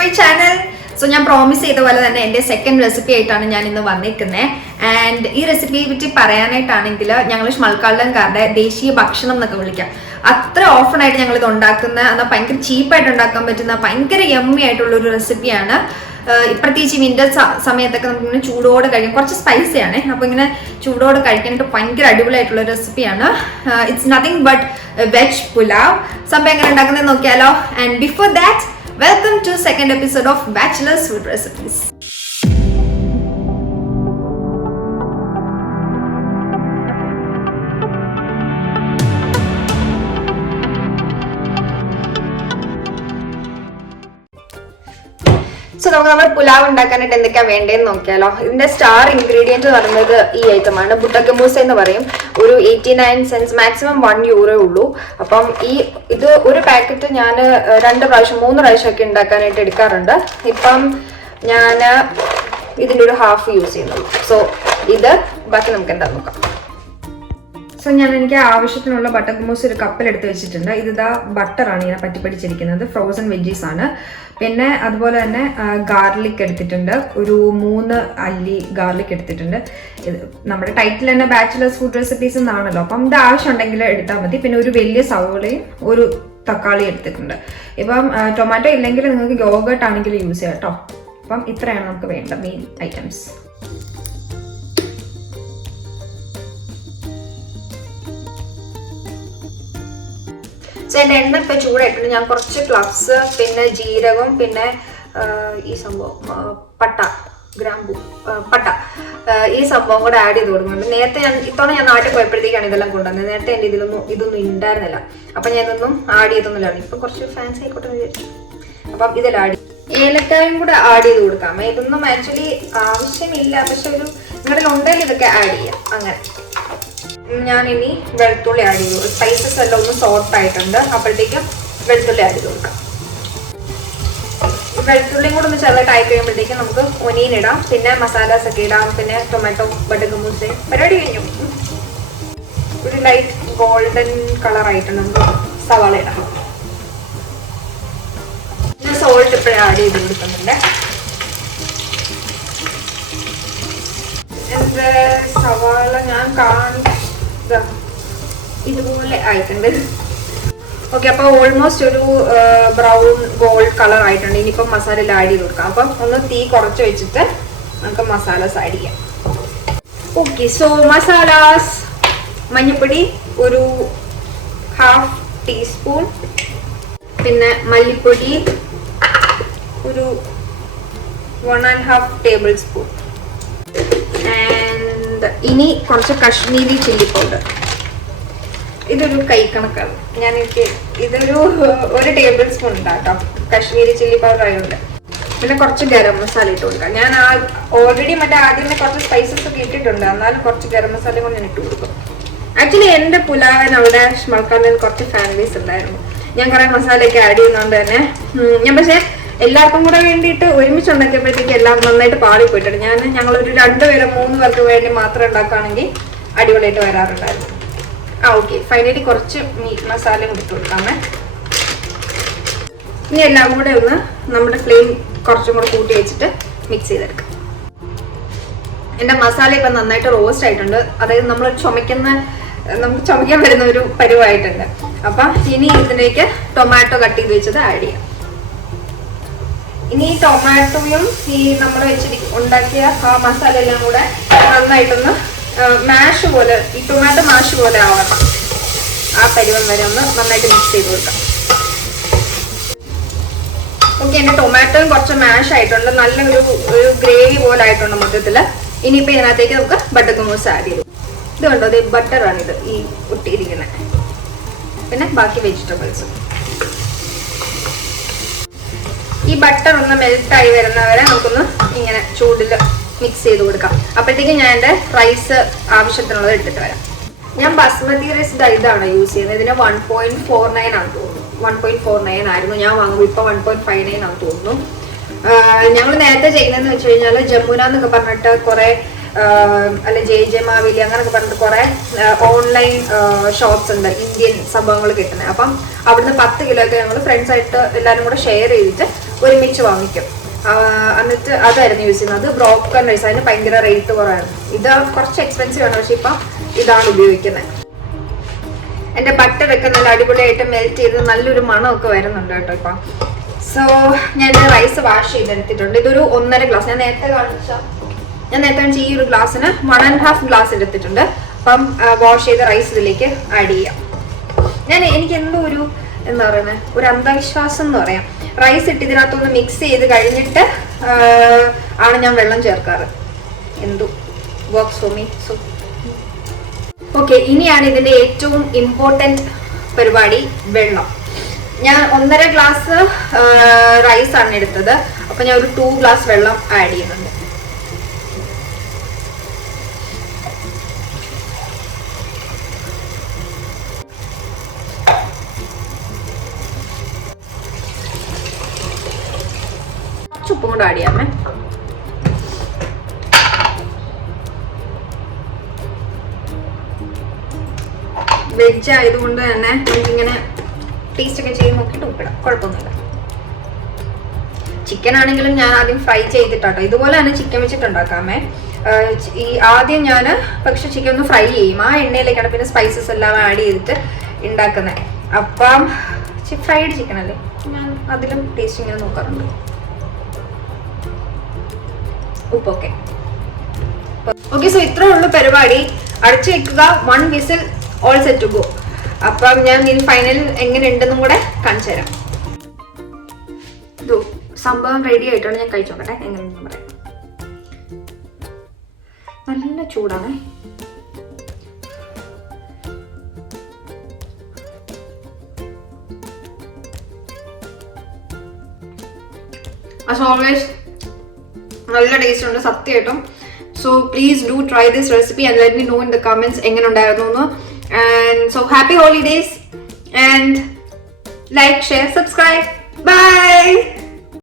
To my channel. So ഞാൻ promise ചെയ്ത പോലെ തന്നെ എൻ്റെ സെക്കൻഡ് റെസിപ്പി ആയിട്ടാണ് ഞാൻ ഇന്ന് വന്നിരിക്കുന്നത്. ആൻഡ് ഈ റെസിപ്പിയെ പറ്റി പറയാനായിട്ടാണെങ്കിൽ ഞങ്ങൾ ഷ്മൾക്കാലൻകാരുടെ ദേശീയ ഭക്ഷണം എന്നൊക്കെ വിളിക്കാം. അത്ര ഓഫൺ ആയിട്ട് ഞങ്ങൾ ഇത് ഉണ്ടാക്കുന്ന, എന്നാൽ ഭയങ്കര ചീപ്പായിട്ട് ഉണ്ടാക്കാൻ പറ്റുന്ന ഭയങ്കര യമ്മി ആയിട്ടുള്ള ഒരു റെസിപ്പിയാണ്. പ്രത്യേകിച്ച് വിന്റർ സമയത്തൊക്കെ നമുക്കിങ്ങനെ ചൂടോടെ കഴിക്കാം. കുറച്ച് സ്പൈസിയാണ്, അപ്പോൾ ഇങ്ങനെ ചൂടോടെ കഴിക്കാനായിട്ട് ഭയങ്കര അടിപൊളിയായിട്ടുള്ള റെസിപ്പിയാണ്. It's nothing but veg pulao. സംഭവം എങ്ങനെ ഉണ്ടാക്കുന്നത് നോക്കിയാലോ. And before that, welcome to second episode of Bachelor's Food Recipes. So നമുക്ക് നമ്മുടെ പുലാവ് ഉണ്ടാക്കാനായിട്ട് എന്തൊക്കെയാ വേണ്ടതെന്ന് നോക്കിയാലോ. ഇതിന്റെ സ്റ്റാർ ഇൻഗ്രീഡിയന്റ് എന്ന് പറയുന്നത് ഈ ഐറ്റമാണ്, ബുട്ടക്കമൂസ എന്ന് പറയും. ഒരു 89 cents, മാക്സിമം €1 ഉള്ളൂ. അപ്പം ഇത് ഒരു പാക്കറ്റ് ഞാൻ 2 പ്രാവശ്യം 3 പ്രാവശ്യമൊക്കെ ഉണ്ടാക്കാനായിട്ട് എടുക്കാറുണ്ട്. ഇപ്പം ഞാൻ ഇതിൻ്റെ ഒരു ഹാഫ് യൂസ് ചെയ്യുന്നുള്ളൂ. സോ ഇത് ബാക്കി നമുക്ക് എന്താ നോക്കാം. സോ എനിക്ക് ആവശ്യത്തിനുള്ള ബട്ടർമൂസ് ഒരു കപ്പിലെടുത്ത് വെച്ചിട്ടുണ്ട്. ഇതാ ബട്ടറാണ് ഇങ്ങനെ പറ്റിപ്പിടിച്ചിരിക്കുന്നത്, ഫ്രോസൺ വെജീസ് ആണ്. പിന്നെ അതുപോലെ തന്നെ ഗാർലിക് എടുത്തിട്ടുണ്ട്, ഒരു 3 അല്ലി ഗാർലിക് എടുത്തിട്ടുണ്ട്. ഇത് നമ്മുടെ ടൈറ്റിൽ തന്നെ ബാച്ചിലേഴ്സ് ഫുഡ് റെസിപ്പീസ് എന്നാണല്ലോ, അപ്പം ഇത് ആവശ്യം ഉണ്ടെങ്കിൽ എടുത്താൽ മതി. പിന്നെ ഒരു വലിയ സവോളയും ഒരു തക്കാളി എടുത്തിട്ടുണ്ട്. ഇപ്പം ടൊമാറ്റോ ഇല്ലെങ്കിൽ നിങ്ങൾക്ക് യോഗട്ട് ആണെങ്കിൽ യൂസ് ചെയ്യാം കേട്ടോ. അപ്പം ഇത്രയാണ് നമുക്ക് വേണ്ട മെയിൻ ഐറ്റംസ്. സോ എൻ്റെ എണ്ണ ഇപ്പം ചൂടായിട്ടുണ്ട്. ഞാൻ കുറച്ച് ക്ലവ്സ്, പിന്നെ ജീരകം, പിന്നെ ഈ സംഭവം ഗ്രാമ്പു പട്ട, ഈ സംഭവം കൂടെ ആഡ് ചെയ്ത് കൊടുക്കുന്നുണ്ട്. നേരത്തെ ഇത്തവണ ഞാൻ നാട്ടിൽ പോയപ്പോഴത്തേക്കാണ് ഇതെല്ലാം കൊണ്ടുവന്നത്. നേരത്തെ എൻ്റെ ഇതൊന്നും ഉണ്ടായിരുന്നില്ല. അപ്പം ഞാൻ ഇതൊന്നും ആഡ് ചെയ്തൊന്നുമില്ല. ഇപ്പം കുറച്ച് ഫാൻസി ആയിക്കോട്ടെ എന്ന് വിചാരിച്ചു. അപ്പം ഇതെല്ലാം ആഡ് ഏലക്കായും കൂടെ ആഡ് ചെയ്ത് കൊടുക്കാം. ഇതൊന്നും ആക്ച്വലി ആവശ്യമില്ല, പക്ഷെ ഒരു നിങ്ങളുടെ ഉണ്ടെങ്കിൽ ഇതൊക്കെ ആഡ് ചെയ്യാം. അങ്ങനെ ഞാനിനി വെളുത്തുള്ളി ആഡ് ചെയ്തു. സ്പൈസസ് എല്ലാം ഒന്ന് സോർട്ട് ആയിട്ടുണ്ട്, അപ്പോഴത്തേക്കും വെളുത്തുള്ളി ആഡ് ചെയ്ത് കൊടുക്കാം. വെളുത്തുള്ളിയും കൂടെ ഒന്ന് ചെറുതായിട്ട് ആയി കഴിയുമ്പോഴത്തേക്കും നമുക്ക് ഒനിയൻ ഇടാം, പിന്നെ മസാലാസ് ഒക്കെ ഇടാം, പിന്നെ ടൊമാറ്റോ, ബട്ടർമൂസ്. പരിപാടി കഴിഞ്ഞു. ഒരു ലൈറ്റ് ഗോൾഡൻ കളർ ആയിട്ടുണ്ട്. നമുക്ക് സവാള ഇടാം. ഞാൻ സോൾട്ട് ഇപ്പോഴും ആഡ് ചെയ്ത് കൊടുക്കുന്നുണ്ട്. എൻ്റെ സവാള ഞാൻ ഇതുപോലെ ആയിട്ടുണ്ട്. ഓക്കെ, അപ്പോൾ ഓൾമോസ്റ്റ് ഒരു ബ്രൗൺ ഗോൾഡ് കളർ ആയിട്ടുണ്ട്. ഇനിയിപ്പം മസാലയിൽ ആഡ് ചെയ്ത് കൊടുക്കാം. അപ്പം ഒന്ന് തീ കുറച്ച് വെച്ചിട്ട് നമുക്ക് മസാലാസ് ആഡ് ചെയ്യാം. ഓക്കെ, സോ മസാലാസ്: മഞ്ഞൾപ്പൊടി ഒരു 1/2 ടീസ്പൂൺ, പിന്നെ മല്ലിപ്പൊടി ഒരു 1.5 ടേബിൾ സ്പൂൺ. ഇനി കുറച്ച് കശ്മീരി ചില്ലി പൗഡർ. ഇതൊരു കൈക്കണക്കാണ്. ഇതൊരു 1 ടേബിൾ സ്പൂൺ ഉണ്ടാട്ടോ, കശ്മീരി ചില്ലി പൗഡർ ആയതുകൊണ്ട്. പിന്നെ കുറച്ച് ഗരം മസാല ഇട്ട് കൊടുക്കാം. ഞാൻ ഓൾറെഡി ആദ്യമേ കുറച്ച് സ്പൈസസ് ഒക്കെ ഇട്ടിട്ടുണ്ട്, എന്നാലും കുറച്ച് ഗരം മസാലയും കൂടെ ഞാൻ ഇട്ട് കൊടുക്കും. ആക്ച്വലി എൻ്റെ പുലാവിന് അവിടെ ഷ്മൾക്കാലിൽ കുറച്ച് ഫാമിലീസ് ഉണ്ടായിരുന്നു. ഞാൻ കുറേ മസാലയൊക്കെ ആഡ് ചെയ്യുന്നതുകൊണ്ട് തന്നെ ഞാൻ പക്ഷേ എല്ലാവർക്കും കൂടെ വേണ്ടിയിട്ട് ഒരുമിച്ച് ഉണ്ടാക്കിയപ്പോഴത്തേക്ക് എല്ലാം നന്നായിട്ട് പാളിപ്പോയിട്ടുണ്ട്. ഞങ്ങളൊരു 2 പേരോ 3 പേർക്ക് വേണ്ടി മാത്രം ഉണ്ടാക്കുകയാണെങ്കിൽ അടിപൊളിയായിട്ട് വരാറുണ്ടായിരുന്നു. ഓക്കെ, ഫൈനലി കുറച്ച് മീറ്റ് മസാലയും ഇട്ട് കൊടുക്കാമേ. ഇനി എല്ലാം കൂടെ ഒന്ന് നമ്മുടെ ഫ്ലെയിം കുറച്ചും കൂടെ കൂട്ടി വെച്ചിട്ട് മിക്സ് ചെയ്തെടുക്കാം. എൻ്റെ മസാല ഇപ്പം നന്നായിട്ട് റോസ്റ്റ് ആയിട്ടുണ്ട്. അതായത് നമുക്ക് ചുമയ്ക്കാൻ വരുന്ന ഒരു പരുവായിട്ടുണ്ട്. അപ്പം ഇനി ഇതിലേക്ക് ടൊമാറ്റോ കട്ട് ചെയ്ത് വെച്ചത് ആഡ് ചെയ്യാം. ഇനി ഈ ടൊമാറ്റോയും ഈ നമ്മൾ ഉണ്ടാക്കിയ ആ മസാല എല്ലാം കൂടെ നന്നായിട്ടൊന്ന് മാഷ് പോലെ, ഈ ടൊമാറ്റോ മാഷ് പോലെ ആവണം. ആ പരുവം വരെ ഒന്ന് നന്നായിട്ട് മിക്സ് ചെയ്ത് കൊടുക്കാം. ഓക്കെ, എൻ്റെ ടൊമാറ്റോയും കുറച്ച് മാഷ് ആയിട്ടുണ്ട്. ഒരു ഗ്രേവി പോലെ ആയിട്ടുണ്ട് മൊത്തത്തിൽ. ഇനിയിപ്പോൾ ഇതിനകത്തേക്ക് നമുക്ക് ബട്ടർമൂസ് ആഡ് ചെയ്തു. ഇത് കണ്ടോ, അത് ബട്ടറാണിത് ഈ ഒട്ടിയിരിക്കുന്നത്. പിന്നെ ബാക്കി വെജിറ്റബിൾസും. ഈ ബട്ടർ ഒന്ന് മെൽറ്റായി വരുന്നവരെ നമുക്കൊന്ന് ഇങ്ങനെ ചൂടിൽ മിക്സ് ചെയ്ത് കൊടുക്കാം. അപ്പോഴത്തേക്കും ഞാൻ എൻ്റെ റൈസ് ആവശ്യത്തിനുള്ളത് എടുത്തിട്ട് വരാം. ഞാൻ ബസ്മതി റൈസ് ഇതാണ് യൂസ് ചെയ്യുന്നത്. ഇതിന് 1.49 ആണ് തോന്നുന്നു. 1.49 ആയിരുന്നു ഞാൻ വാങ്ങുമ്പോൾ. ഇപ്പോൾ 1.59 ആണ് തോന്നുന്നു. ഞങ്ങൾ നേരത്തെ ചെയ്യുന്നതെന്ന് വെച്ച് കഴിഞ്ഞാൽ ജമുന എന്നൊക്കെ പറഞ്ഞിട്ട് കുറേ അല്ല ജെ മാവേലി അങ്ങനെയൊക്കെ പറഞ്ഞിട്ട് കുറെ ഓൺലൈൻ ഷോപ്സ് ഉണ്ട് ഇന്ത്യൻ സംഭവങ്ങൾ കിട്ടുന്നത്. അപ്പം അവിടുന്ന് 10 കിലോ ഒക്കെ ഞങ്ങൾ ഫ്രണ്ട്സായിട്ട് എല്ലാവരും കൂടെ ഷെയർ ചെയ്തിട്ട് ഒരുമിച്ച് വാങ്ങിക്കും. എന്നിട്ട് അതായിരുന്നു യൂസ് ചെയ്യുന്നത്. അത് ബ്രോക്കൺ റൈസ്, അതിന് ഭയങ്കര റേറ്റ് കുറവായിരുന്നു. ഇത് കുറച്ച് എക്സ്പെൻസീവ് ആണ്, പക്ഷെ ഇപ്പം ഇതാണ് ഉപയോഗിക്കുന്നത്. എൻ്റെ ബട്ടറൊക്കെ നല്ല അടിപൊളിയായിട്ട് മെൽറ്റ് ചെയ്ത് നല്ലൊരു മണമൊക്കെ വരുന്നുണ്ട് കേട്ടോ ഇപ്പം. സോ ഞാൻ റൈസ് വാഷ് ചെയ്തെടുത്തിട്ടുണ്ട്. ഇതൊരു 1.5 ഗ്ലാസ്. ഞാൻ നേരത്തെ കാണിച്ച ഈ ഒരു ഗ്ലാസ്സിന് 1.5 ഗ്ലാസ് എടുത്തിട്ടുണ്ട്. അപ്പം വാഷ് ചെയ്ത റൈസ് ഇതിലേക്ക് ആഡ് ചെയ്യാം. എനിക്ക് എന്തോ ഒരു എന്താ പറയുന്നത്, ഒരു അന്ധവിശ്വാസം എന്ന് പറയാം. റൈസ് ഇട്ട് ഇതിനകത്തൊന്ന് മിക്സ് ചെയ്ത് കഴിഞ്ഞിട്ട് ആണ് ഞാൻ വെള്ളം ചേർക്കാറ്. എന്തോ works for me. So okay, ഇനിയാണ് ഇതിന്റെ ഏറ്റവും ഇമ്പോർട്ടൻറ്റ് പരിപാടി, വെള്ളം. ഞാൻ 1.5 ഗ്ലാസ് റൈസ് ആണ് എടുത്തത്. അപ്പൊ ഞാൻ ഒരു 2 ഗ്ലാസ് വെള്ളം ആഡ് ചെയ്യുന്നുണ്ട്. ഉപ്പും കൂടെ ആഡ് ചെയ്യാമേ. വെജ് ആയതുകൊണ്ട് തന്നെ നമുക്കിങ്ങനെ ടേസ്റ്റ് ഒക്കെ ചെയ്ത് നോക്കിയിട്ട് ഉപ്പിടാം, കുഴപ്പമൊന്നുമില്ല. ചിക്കൻ ആണെങ്കിലും ഞാൻ ആദ്യം ഫ്രൈ ചെയ്തിട്ടാട്ടോ. ഇതുപോലെ തന്നെ ചിക്കൻ വെച്ചിട്ടുണ്ടാക്കാമേ. ഈ ആദ്യം ഞാൻ പക്ഷെ ചിക്കൻ ഒന്ന് ഫ്രൈ ചെയ്യും. ആ എണ്ണയിലേക്കാണ് പിന്നെ സ്പൈസസ് എല്ലാം ആഡ് ചെയ്തിട്ട് ഉണ്ടാക്കുന്നത്. അപ്പം ഫ്രൈഡ് ചിക്കൻ അല്ലേ, ഞാൻ അതിലും ടേസ്റ്റ് ഇങ്ങനെ നോക്കാറുണ്ട്. ഉപ്പൊക്കെ ഓക്കെ. സോ ഇത്രേ ഉള്ളൂ പരിപാടി. അടച്ചു വെക്കുക. 1 whistle, all set to go. അപ്പം ഞാൻ ഇനി ഫൈനൽ എങ്ങനെ ഉണ്ടെന്നും കൂടെ കാണിച്ചു തരാം. സംഭവം റെഡി ആയിട്ടാണ്. ഞാൻ കഴിച്ചു നോക്കട്ടെ എങ്ങനെയാണെന്ന് പറയാം. നല്ല ചൂടാണ്. ആസ് ഓൾവേസ് നല്ല ടേസ്റ്റ് ഉണ്ട് സത്യമായിട്ടും. So please do try this recipe and let me know in the comments എങ്ങനെ ഉണ്ടായിരുന്നു. And so happy holidays and like, share, subscribe. Bye.